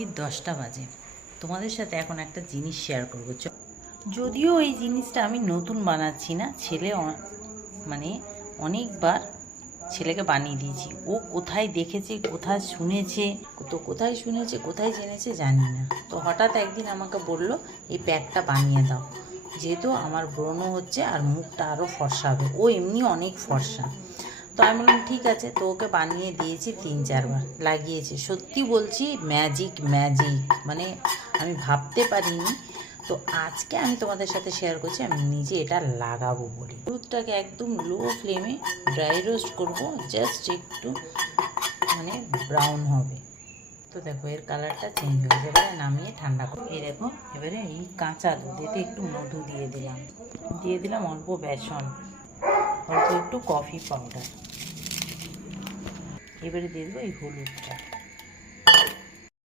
এই 10টা বাজে। তোমাদের সাথে এখন একটা জিনিস শেয়ার করবো। যদিও এই জিনিসটা আমি নতুন বানাচ্ছি না, ছেলে মানে অনেকবার ছেলেকে বানিয়ে দিয়েছি। ও কোথায় দেখেছে, কোথায় শুনেছে, কোথায় জেনেছে জানি না। তো হঠাৎ একদিন আমাকে বলল এই প্যাকটা বানিয়ে দাও, যেহেতু আমার ব্রণ হচ্ছে আর মুখটা আরও ফর্সা হবে। ও এমনি অনেক ফর্সা। তো আমি বললাম ঠিক আছে। তো ওকে বানিয়ে দিয়েছি, 3-4 বার লাগিয়েছে। সত্যি বলছি, ম্যাজিক মানে আমি ভাবতে পারিনি। তো আজকে আমি তোমাদের সাথে শেয়ার করছি, আমি নিজে এটা লাগাবো বলে। দুধটাকে একদম লো ফ্লেমে ড্রাই রোস্ট করব, জাস্ট একটু মানে ব্রাউন হবে। তো দেখো এর কালারটা চেঞ্জ হয়েছে। এবারে নামিয়ে ঠান্ডা করো। এই দেখো এবারে এই কাঁচা দুধেতে একটু মধু দিয়ে দিলাম অল্প বেসন, অল্প একটু কফি পাউডার। এবারে দিয়ে দেবো এই হলুদটা।